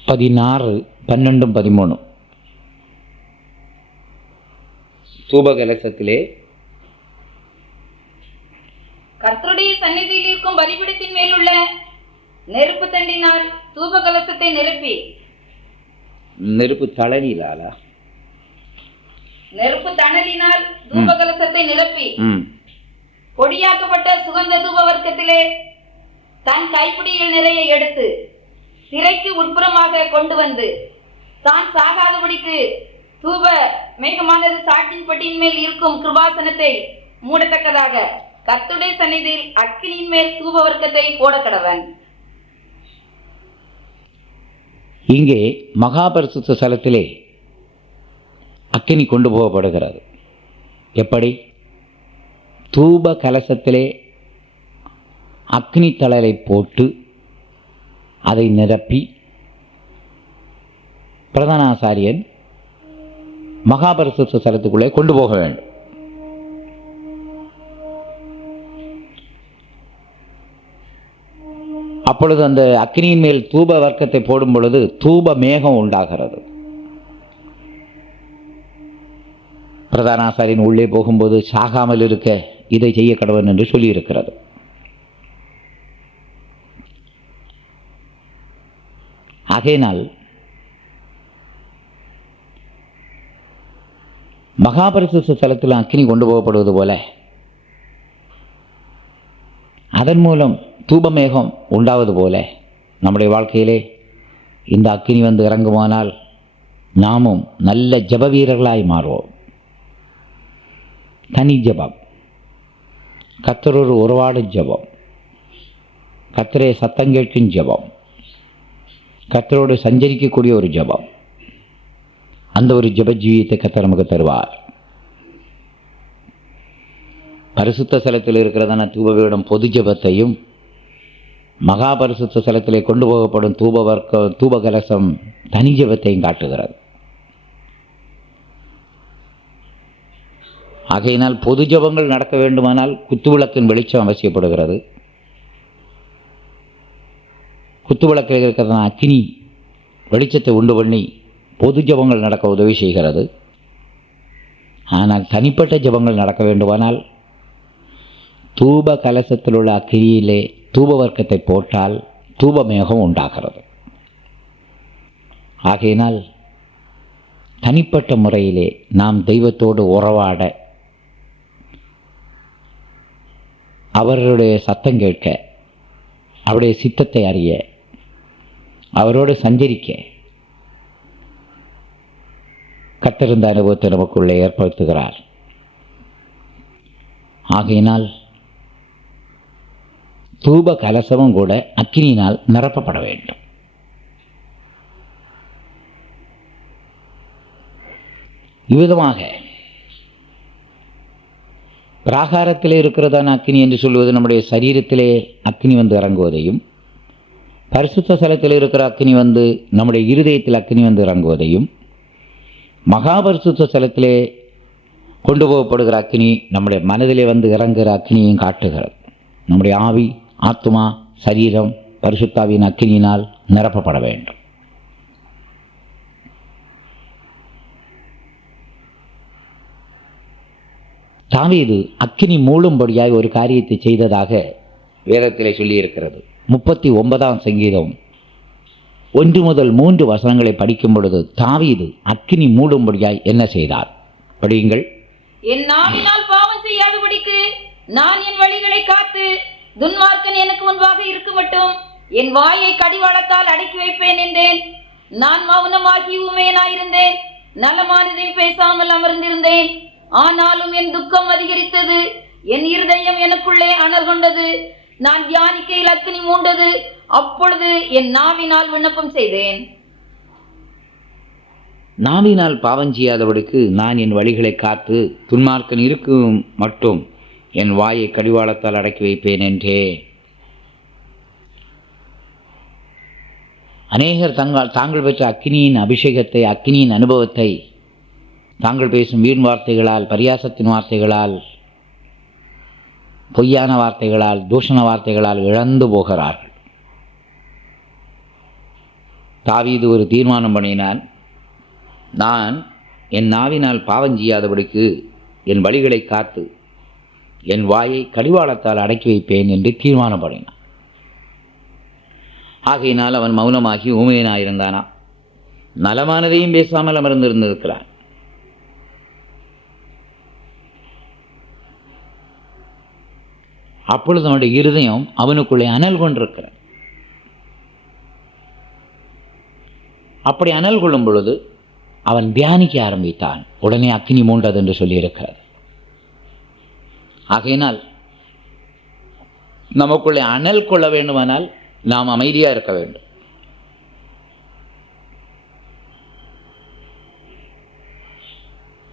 பதினாறு 12, 13. தூபகலசத்திலே கர்த்தருடைய சந்நிதியில் இருக்கும் பலிபீடத்தின் மேல் உள்ள நெருப்பு தண்டினால் தூபகலசத்தை நிரப்பி, நெருப்பு தழலிலாலா நெருப்பு தணலினால் தூபகலசத்தை நிரப்பி பொடியாக்கப்பட்ட சுகந்த தூப வர்க்கத்திலே தன் கைப்பிடியில் நிறைய எடுத்து திரைக்கு உட்புறமாக கொண்டு வந்து தான் சாகாதபடிக்கு தூப மேகமானது சாட்டின் பட்டியின் மேல் இருக்கும் கிருபாசனத்தை மூடத்தக்கதாக கர்த்தருடைய சந்நிதியில் அக்கினியின் மேல் தூப வர்க்கத்தை போட கடவன். இங்கே மகா பரிசுத்த ஸ்தலத்திலே அக்கினி கொண்டு போகப்படுகிறது. எப்படி? தூப கலசத்திலே அக்னி தழலை போட்டு அதை நிரப்பி பிரதான ஆசாரியன் மகா பரிசுத்த ஸ்தலத்துக்குள்ளே கொண்டு போக வேண்டும். அப்பொழுது அந்த அக்னியின் மேல் தூப வர்க்கத்தை போடும் பொழுது தூப மேகம் உண்டாகிறது. பிரதான ஆசாரியன் உள்ளே போகும்போது சாகாமல் இருக்க இதை செய்ய கடவன் என்று சொல்லியிருக்கிறது. ஆகையினால் மகா பரிசுத்த ஸ்தலத்தில் அக்கினி கொண்டு போகப்படுவது போல அதன் மூலம் தூபமேகம் உண்டாவது போல நம்முடைய வாழ்க்கையிலே இந்த அக்கினி வந்து இறங்குமானால் நாமும் நல்ல ஜப வீரர்களாய் மாறுவோம். தனி ஜபம், கர்த்தரோடு உறவாடும் ஜபம், கர்த்தரை சத்தம் கேட்கும் ஜபம், கர்த்தரோடு சஞ்சரிக்கக்கூடிய ஒரு ஜபம், அந்த ஒரு ஜப ஜீவியத்தை கர்த்தர் நமக்கு தருவார். பரிசுத்த ஸ்தலத்தில் இருக்கிறதான தூபபீடம் பொது ஜபத்தையும் மகா பரிசுத்த ஸ்தலத்திலே கொண்டு போகப்படும் தூப கலசம் தனி ஜபத்தையும் காட்டுகிறது. ஆகையினால் பொது ஜபங்கள் நடக்க வேண்டுமானால் குத்துவிளக்கின் வெளிச்சம் அவசியப்படுகிறது. குத்துவிளக்கில் இருக்கிறதான அக்கினி வெளிச்சத்தை உண்டு பண்ணி பொது ஜபங்கள் நடக்க உதவி செய்கிறது. ஆனால் தனிப்பட்ட ஜபங்கள் நடக்க வேண்டுமானால் தூப கலசத்தில் உள்ள அக்கினியிலே தூப வர்க்கத்தை போட்டால் தூபமேகம் உண்டாகிறது. ஆகையினால் தனிப்பட்ட முறையிலே நாம் தெய்வத்தோடு உறவாட, அவருடைய சத்தம் கேட்க, அவருடைய சித்தத்தை அறிய, அவரோடு சஞ்சரிக்க கர்த்தர் இந்த அனுபவத்தை நமக்குள்ளே ஏற்படுத்துகிறார். ஆகையினால் தூப கலசமும் கூட அக்கினியினால் நிரப்பப்பட வேண்டும். இவ்விதமாக பிராகாரத்திலே இருக்கிறதான அக்கினி என்று சொல்வது நம்முடைய சரீரத்திலே அக்கினி வந்து இறங்குவதையும், பரிசுத்த ஸ்தலத்தில் இருக்கிற அக்கினி வந்து நம்முடைய இருதயத்தில் அக்கினி வந்து இறங்குவதையும், மகாபரிசுத்த ஸ்தலத்திலே கொண்டு போகப்படுகிற அக்கினி நம்முடைய மனதிலே வந்து இறங்குகிற அக்கினியையும் காட்டுகிறது. நம்முடைய ஆவி, ஆத்மா, சரீரம் பரிசுத்தாவின் அக்கினியினால் நிரப்பப்பட வேண்டும். தாவீது அக்கினி மூழும்படியாய் ஒரு காரியத்தை செய்ததாக வேதத்திலே சொல்லியிருக்கிறது. 39ஆம் சங்கீதம் 1 முதல் 3 வசனங்களை படிக்கும் பொழுது தாவீது அக்கினி மூடும்படியாய் என்ன செய்தார்? படியுங்கள். என் நாவினால் பாவம் செய்யாதபடிக்கு நான் என் வழிகளை காத்து, துன்மார்க்கன் எனக்கு முன்பாக இருக்க மட்டும் என் வாயை கடிவாளத்தால் அடக்கி வைப்பேன் என்றேன். நான் மௌனமாகி ஊமையனாயிருந்தேன், நலமானதை பேசாமல் அமர்ந்திருந்தேன். ஆனாலும் என் துக்கம் அதிகரித்தது, என் இருதயம் எனக்குள்ளே அனல் கொண்டது. நான் தியானிக்கையில் அக்கினி மூண்டது. அப்பொழுது என் நாவினால் விண்ணப்பம் செய்தேன். நாவினால் பாவம் செய்யாதபடிக்கு நான் என் வழிகளை காத்து, துன்மார்க்கன் இருக்கும் மட்டும் என் வாயை கடிவாளத்தால் அடக்கி வைப்பேன் என்றே. அநேகர் தாங்கள் பெற்ற அக்கினியின் அபிஷேகத்தை, அக்கினியின் அனுபவத்தை தாங்கள் பேசும் வீண் வார்த்தைகளால், பரியாசத்தின் வார்த்தைகளால், பொய்யான வார்த்தைகளால், தூஷண வார்த்தைகளால் இழந்து போகிறார்கள். தாவீது ஒரு தீர்மானம் பண்ணினான். நான் என் நாவினால் பாவம் செய்யாதபடிக்கு என் வழிகளை காத்து என் வாயை கடிவாளத்தால் அடக்கி வைப்பேன் என்று தீர்மானம் பண்ணினான். ஆகையினால் அவன் மௌனமாகி ஊமையனாயிருந்தானா, நலமானதையும் பேசாமல் அமர்ந்திருந்திருக்கிறான். அப்பொழுது அவனுடைய இருதயம் அவனுக்குள்ளே அனல் கொண்டிருக்கிறான். அப்படி அனல் கொள்ளும் பொழுது அவன் தியானிக்க ஆரம்பித்தான். உடனே அக்கினி மூண்டது என்று சொல்லியிருக்கிறது. ஆகையினால் நமக்குள்ளே அனல் கொள்ள வேண்டுமானால் நாம் அமைதியாக இருக்க வேண்டும்.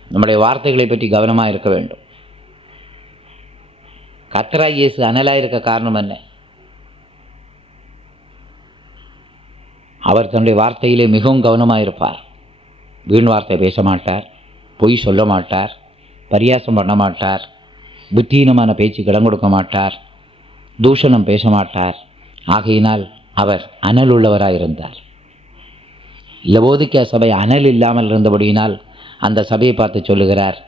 நம்முடைய வார்த்தைகளை பற்றி கவனமாக இருக்க வேண்டும். கர்த்தராகிய இயேசு அனலாக இருக்க காரணம் என்ன? அவர் தன்னுடைய வார்த்தையிலே மிகவும் கவனமாக இருப்பார். வீண் வார்த்தை பேச மாட்டார், பொய் சொல்ல மாட்டார், பரியாசம் பண்ண மாட்டார், புத்தீனமான பேச்சுக்கு இடம் கொடுக்க மாட்டார், தூஷணம் பேச மாட்டார். ஆகையினால் அவர் அனல் உள்ளவராக இருந்தார். லவோதிக்கேயா சபை அனல் இல்லாமல் இருந்தபடியினால் அந்த சபையை பார்த்து சொல்லுகிறார்,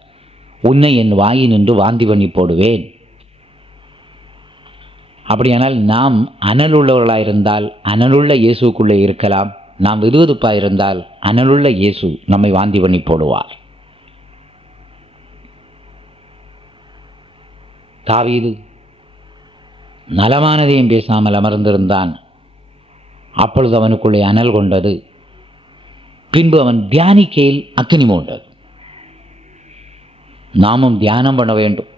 உன்னை என் வாயினின்று வாந்தி பண்ணி போடுவேன். அப்படியானால் நாம் அனல் உள்ளவர்களாயிருந்தால் அனலுள்ள இயேசுக்குள்ளே இருக்கலாம். நாம் விறுவிறுப்பாயிருந்தால் அனலுள்ள இயேசு நம்மை வாந்தி பண்ணி போடுவார். தாவீது நலமானதையும் பேசாமல் அமர்ந்திருந்தான். அப்பொழுது அவனுக்குள்ளே அனல் கொண்டது. பின்பு அவன் தியானிக்கையில் அக்கினி மூண்டது. நாமும் தியானம் பண்ண வேண்டும்.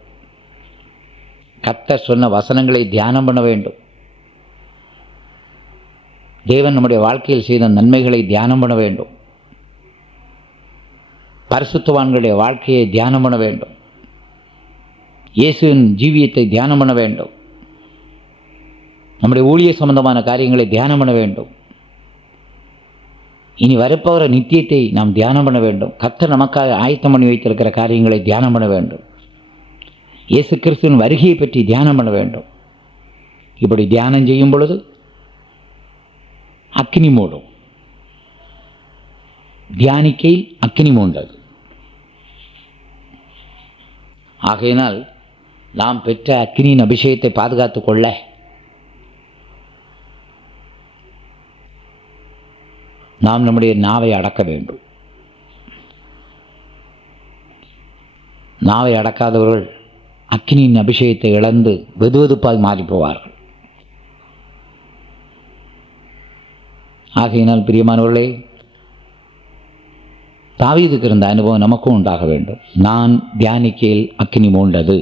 கர்த்தர் சொன்ன வசனங்களை தியானம் பண்ண வேண்டும். தேவன் நம்முடைய வாழ்க்கையில் செய்த நன்மைகளை தியானம் பண்ண வேண்டும். பரிசுத்தவான்களுடைய வாழ்க்கையை தியானம் பண்ண வேண்டும். இயேசுவின் ஜீவியத்தை தியானம் பண்ண வேண்டும். நம்முடைய ஊழிய சம்பந்தமான காரியங்களை தியானம் பண்ண வேண்டும். இனி வரப்போகிற நித்தியத்தை நாம் தியானம் பண்ண வேண்டும். கர்த்தர் நமக்காக ஆயத்தம் பண்ணி வைத்திருக்கிற காரியங்களை தியானம் பண்ண வேண்டும். இயேசு கிறிஸ்துவின் வருகையை பற்றி தியானம் பண்ண வேண்டும். இப்படி தியானம் செய்யும் பொழுது அக்கினி மூடும். தியானிக்கையில் அக்கினி மூண்டது. ஆகையினால் நாம் பெற்ற அக்கினியின் அபிஷேகத்தை பாதுகாத்துக் கொள்ள நாம் நம்முடைய நாவை அடக்க வேண்டும். நாவை அடக்காதவர்கள் அக்கினியின் அபிஷேகத்தை இழந்து வெதுவெதுப்பாய் மாறி போவார்கள். ஆகையினால் பிரியமானவர்களே, தாவீதுக்கு இருந்த அனுபவம் நமக்கும் உண்டாக வேண்டும். நான் தியானிக்கையில் அக்கினி மூண்டது.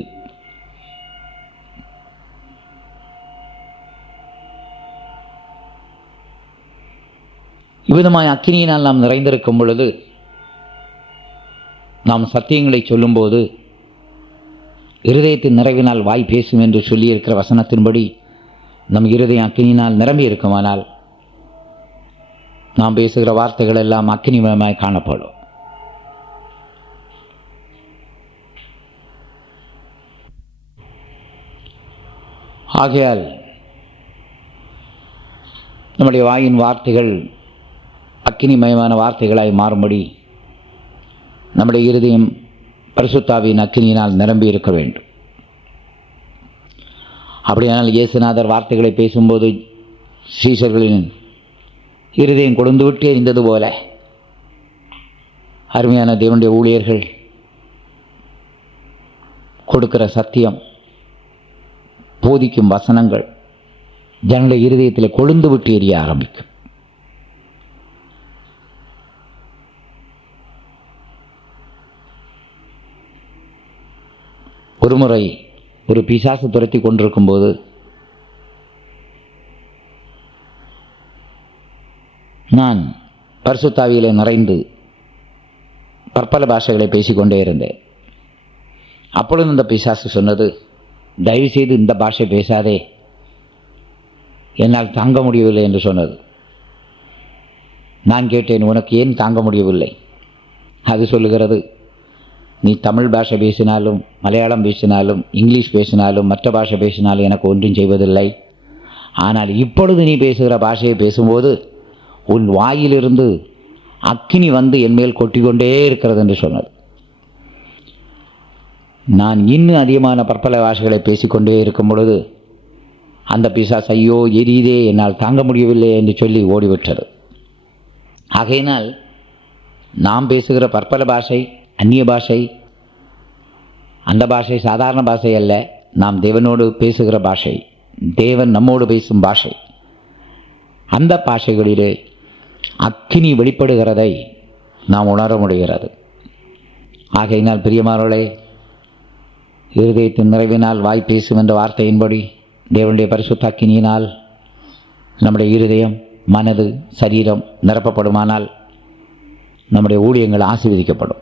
இவ்விதமாய் அக்கினியினால் நாம் நிறைந்திருக்கும் பொழுது, நாம் சத்தியங்களை சொல்லும்போது இருதயத்தின் நிறைவினால் வாய் பேசும் என்று சொல்லியிருக்கிற வசனத்தின்படி நம் இருதயம் அக்கினியினால் நிரம்பி இருக்குமானால் நாம் பேசுகிற வார்த்தைகள் எல்லாம் அக்கினிமயமாய் காணப்படும். ஆகையால் நம்முடைய வாயின் வார்த்தைகள் அக்கினிமயமான வார்த்தைகளாய் மாறும்படி நம்முடைய இருதயம் பரிசுத்தாவியின் அக்கினியினால் நிரம்பி இருக்க வேண்டும். அப்படியானால் இயேசுநாதர் வார்த்தைகளை பேசும்போது சீஷர்களின் இருதயம் கொழுந்து விட்டு எரிந்தது போல அருமையான தேவனுடைய ஊழியர்கள் கொடுக்கிற சத்தியம், போதிக்கும் வசனங்கள் ஜனங்களுடைய இருதயத்தில் கொழுந்து விட்டு எரிய ஆரம்பிக்கும். ஒருமுறை ஒரு பிசாசு துரத்தி கொண்டிருக்கும் போது நான் பரிசுத்தாவியிலே நிறைந்து பற்பல பாஷைகளை பேசிக்கொண்டே இருந்தேன். அப்பொழுது இந்த பிசாசு சொன்னது, தயவுசெய்து இந்த பாஷை பேசாதே, என்னால் தாங்க முடியவில்லை என்று சொன்னது. நான் கேட்டேன், உனக்கு ஏன் தாங்க முடியவில்லை? அது சொல்லுகிறது, நீ தமிழ் பாஷை பேசினாலும் மலையாளம் பேசினாலும் இங்கிலீஷ் பேசினாலும் மற்ற பாஷை பேசினாலும் எனக்கு ஒன்றும் செய்வதில்லை. ஆனால் இப்பொழுது நீ பேசுகிற பாஷையை பேசும்போது உன் வாயிலிருந்து அக்கினி வந்து என் மேல் கொட்டிக்கொண்டே இருக்கிறது என்று சொன்னது. நான் இன்னும் அதிகமான பற்பல பாஷைகளை பேசிக்கொண்டே இருக்கும் பொழுது அந்த பிசாசு, ஐயோ எரியுதே, என்னால் தாங்க முடியவில்லை என்று சொல்லி ஓடிவிட்டது. ஆகையினால் நாம் பேசுகிற பற்பல பாஷை அந்நிய பாஷை, அந்த பாஷை சாதாரண பாஷை அல்ல, நாம் தேவனோடு பேசுகிற பாஷை, தேவன் நம்மோடு பேசும் பாஷை. அந்த பாஷைகளிலே அக்கினி வெளிப்படுகிறதை நாம் உணர முடிகிறது. ஆகையினால் பிரியமானவர்களே, இருதயத்தின் நிறைவினால் வாய் பேசும் என்ற வார்த்தையின்படி தேவனுடைய பரிசுத்த அக்கினியினால் நம்முடைய இருதயம், மனது, சரீரம் நிரப்பப்படுமானால் நம்முடைய ஊழியங்கள் ஆசீர்வதிக்கப்படும்.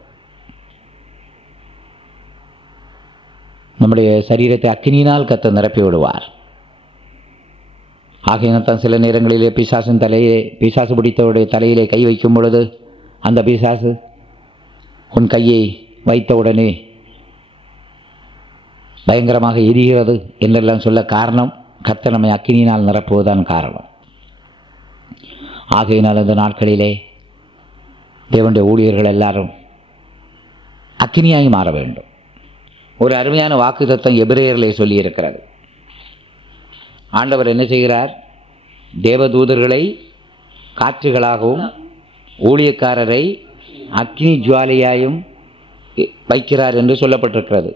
நம்முடைய சரீரத்தை அக்கினியினால் கர்த்தர் நிரப்பி விடுவார். ஆகையினால் தான் சில நேரங்களிலே பிசாசு பிடித்தவருடைய தலையிலே கை வைக்கும் பொழுது அந்த பிசாசு உன் கையை வைத்தவுடனே பயங்கரமாக எரிகிறது என்றெல்லாம் சொல்ல காரணம், கர்த்தர் நம்மை அக்கினியினால் நிரப்புவதுதான் காரணம். ஆகையினால் இந்த நாட்களிலே தேவனுடைய ஊழியர்கள் எல்லாரும் அக்கினியாய் மாற வேண்டும். ஒரு அருமையான வாக்குத்தத்தம் எபிரேயரிலே சொல்லியிருக்கிறது. ஆண்டவர் என்ன செய்கிறார்? தேவதூதர்களை காற்றுகளாகவும் ஊழியக்காரரை அக்னி ஜுவாலையாயும் வைக்கிறார் என்று சொல்லப்பட்டிருக்கிறது.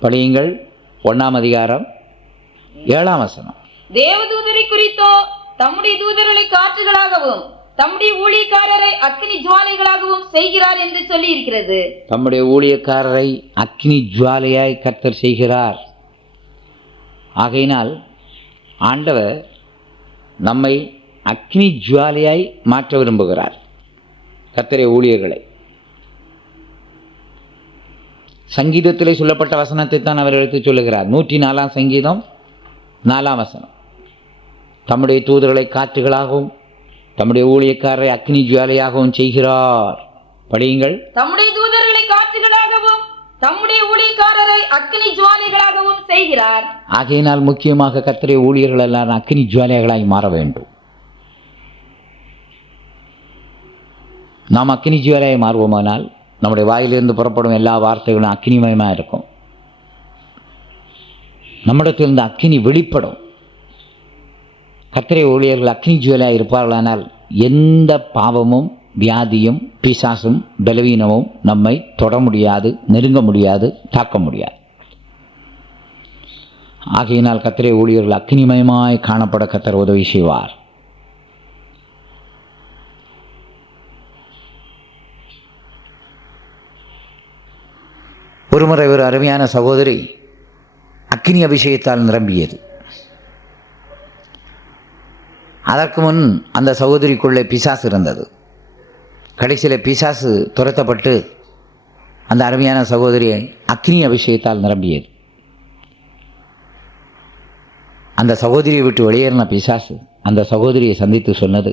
படியுங்கள், 1ஆம் அதிகாரம் 7ஆம் வசனம். தேவதூதரை குறித்தோ தம்முடைய தூதர்களை காற்றுகளாகவும் தம்முடைய ஊழியக்காரரை அக்னி ஜுவாலைகளாகவும் செய்கிறார் என்று சொல்லி இருக்கிறது. தம்முடைய ஊழியக்காரரை அக்னி ஜுவாலையாய் கர்த்தர் செய்கிறார். ஆகையினால் ஆண்டவர் நம்மை அக்னி ஜுவாலையாய் மாற்ற விரும்புகிறார். கர்த்தருடைய ஊழியர்களை சங்கீதத்திலே சொல்லப்பட்ட வசனத்தை தான் அவர் எடுத்து சொல்லுகிறார். 104ஆம் சங்கீதம் 4ஆம் வசனம். தம்முடைய தூதர்களை காற்றுகளாகவும் தம்முடைய ஊழியக்காரரை அக்னி ஜுவாலையாகவும் செய்கிறார். படியுங்கள், தம்முடைய தூதர்களை காற்றுகளாகவும் தம்முடைய ஊழியக்காரரை அக்னி ஜுவாலைகளாகவும் செய்கிறார். ஆகையினால் முக்கியமாக கர்த்தருடைய ஊழியர்கள் எல்லாம் அக்னி ஜுவாலைகளாய் மாற வேண்டும். நாம் அக்னி ஜுவாலையாய் மாறுவோமானால் நம்முடைய வாயிலிருந்து புறப்படும் எல்லா வார்த்தைகளும் அக்னிமயமாக இருக்கும். நம்மிடத்தில் இந்த அக்கினி வெளிப்படும். கர்த்தருடைய ஊழியர்கள் அக்கினி ஜுவலாக இருப்பார்களானால் எந்த பாவமும் வியாதியும் பிசாசும் பலவீனமும் நம்மை தொட முடியாது, நெருங்க முடியாது, தாக்க முடியாது. ஆகையினால் கர்த்தருடைய ஊழியர்கள் அக்கினிமயமாய் காணப்பட கர்த்தர் உதவி செய்வார். ஒருமுறை ஒரு அருமையான சகோதரி அக்கினி அபிஷேகத்தால் நிரம்பியது. அதற்கு முன் அந்த சகோதரிக்குள்ளே பிசாசு இருந்தது. கடைசியில் பிசாசு துரத்தப்பட்டு அந்த அருமையான சகோதரியை அக்கினி அபிஷேகத்தால் நிரம்பியது. அந்த சகோதரியை விட்டு வெளியேறின பிசாசு அந்த சகோதரியை சந்தித்து சொன்னது,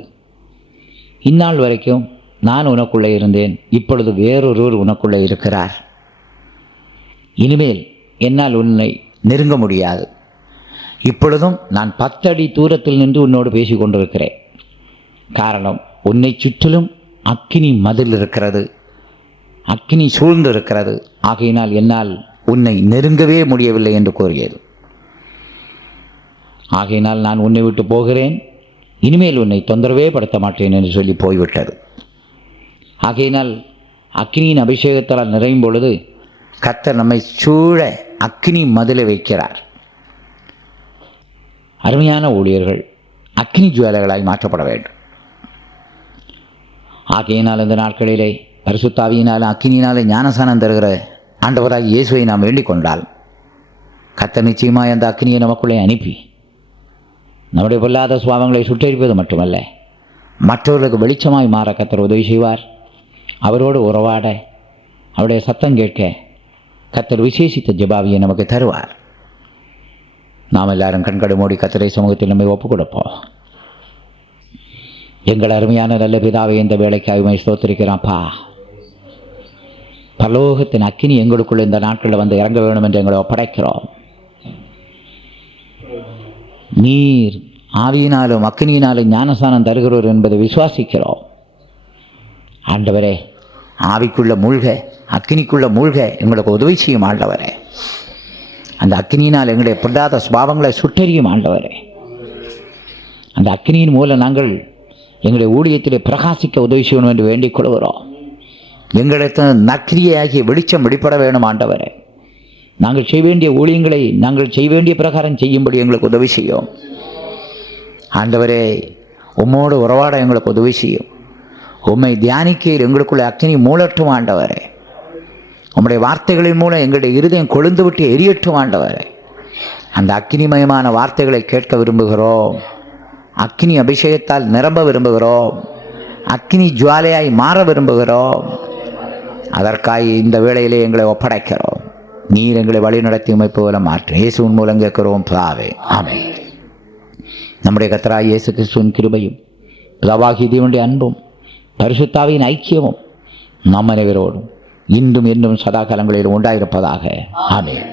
இந்நாள் வரைக்கும் நான் உனக்குள்ளே இருந்தேன், இப்பொழுது வேறொருவர் உனக்குள்ளே இருக்கிறார். இனிமேல் என்னால் உன்னை நெருங்க முடியாது. இப்பொழுதும் நான் 10 அடி தூரத்தில் நின்று உன்னோடு பேசி கொண்டிருக்கிறேன். காரணம், உன்னை சுற்றிலும் அக்கினி மதில் இருக்கிறது, அக்கினி சூழ்ந்து இருக்கிறது. ஆகையினால் என்னால் உன்னை நெருங்கவே முடியவில்லை என்று கூறியது. ஆகையினால் நான் உன்னை விட்டு போகிறேன், இனிமேல் உன்னை தொந்தரவே படுத்த மாட்டேன் என்று சொல்லி போய்விட்டது. ஆகையினால் அக்கினியின் அபிஷேகத்தால் நிறையும் பொழுது கர்த்தர் நம்மை சூழ அக்கினி மதிலை வைக்கிறார். அருமையான ஊழியர்கள் அக்கினி ஜுவாலைகளாய் மாற்றப்பட வேண்டும். ஆகையினால் இந்த நாட்களிலே பரிசுத்த ஆவியினாலும் அக்கினியினாலே ஞானசானம் தருகிற ஆண்டவராக இயேசுவை நாம் வேண்டிக் கொண்டால் கர்த்தர் நிச்சயமாய் அந்த அக்கினியை நமக்குள்ளே அனுப்பி நம்முடைய பொல்லாத சுபாவங்களை சுட்டெரிப்பது மட்டுமல்ல, மற்றவர்களுக்கு வெளிச்சமாய் மாற கர்த்தர் உதவி செய்வார். அவரோடு உறவாட, அவருடைய சத்தம் கேட்க கர்த்தர் விசேஷித்த ஜெபாவியை நமக்கு தருவார். நாம் எல்லாரும் கண்களை மூடி கர்த்தருடைய சமூகத்தில் நம்மை ஒப்புக் கொடுப்போம். எங்கள் அருமையான நல்ல பிதாவை இந்த வேலைக்காக உம்மை ஸ்தோத்திரிக்கிறோம்ப்பா. பரலோகத்தின் அக்கினி எங்களுக்குள்ள இந்த நாட்களில் வந்து இறங்க வேணும் என்று எங்களை ஒப்படைக்கிறோம். நீர் ஆவியினாலும் அக்கினியினாலும் ஞானஸ்நானம் தருகிறோர் என்பதை விசுவாசிக்கிறோம். ஆண்டவரே, ஆவிக்குள்ள மூழ்க, அக்கினிக்குள்ள மூழ்க எங்களுக்கு உதவி செய்யும் ஆண்டவரே. அந்த அக்கினியினால் எங்களுடைய பொல்லாத சுபாவங்களை சுட்டெரியும் ஆண்டவரே. அந்த அக்கினியின் மூலம் நாங்கள் எங்களுடைய ஊழியத்திலே பிரகாசிக்க உதவி செய்யணும் என்று வேண்டிக் கொள்கிறோம். எங்களுக்கு நற்கிரியாகிய வெளிச்சம் வெளிப்பட வேணும் ஆண்டவரே. நாங்கள் செய்ய வேண்டிய ஊழியங்களை நாங்கள் செய்ய வேண்டிய பிரகாரம் செய்யும்படி எங்களுக்கு உதவி செய்யும் ஆண்டவரே. உம்மோடு உறவாட எங்களுக்கு உதவி செய்யும். உம்மை தியானிக்கையில் எங்களுக்குள்ள அக்கினி மூளட்டும் ஆண்டவரே. உம்முடைய வார்த்தைகளின் மூலம் எங்களுடைய இருதயம் கொழுந்து விட்டு எரியட்டும் ஆண்டவரே. அந்த அக்கினிமயமான வார்த்தைகளை கேட்க விரும்புகிறோம். அக்கினி அபிஷேகத்தால் நிரம்ப விரும்புகிறோம். அக்கினி ஜுவாலையாய் மாற விரும்புகிறோம். அதற்காக இந்த வேளையிலே எங்களை ஒப்படைக்கிறோம். நீர் எங்களை வழி நடத்தி உம்மைப் போல மாற்று. இயேசுவின் மூலம் கேட்கிறோம் பிதாவே, ஆமென். நம்முடைய கர்த்தராகிய இயேசு கிறிஸ்துவின் கிருபையும் பிதாவாகிய தேவனுடைய அன்பும் பரிசுத்தாவின் ஐக்கியமும் நம் அனைவரோடும் இன்றும் என்றும் சதா காலங்களிலும் உண்டாயிருப்பதாக, ஆமென்.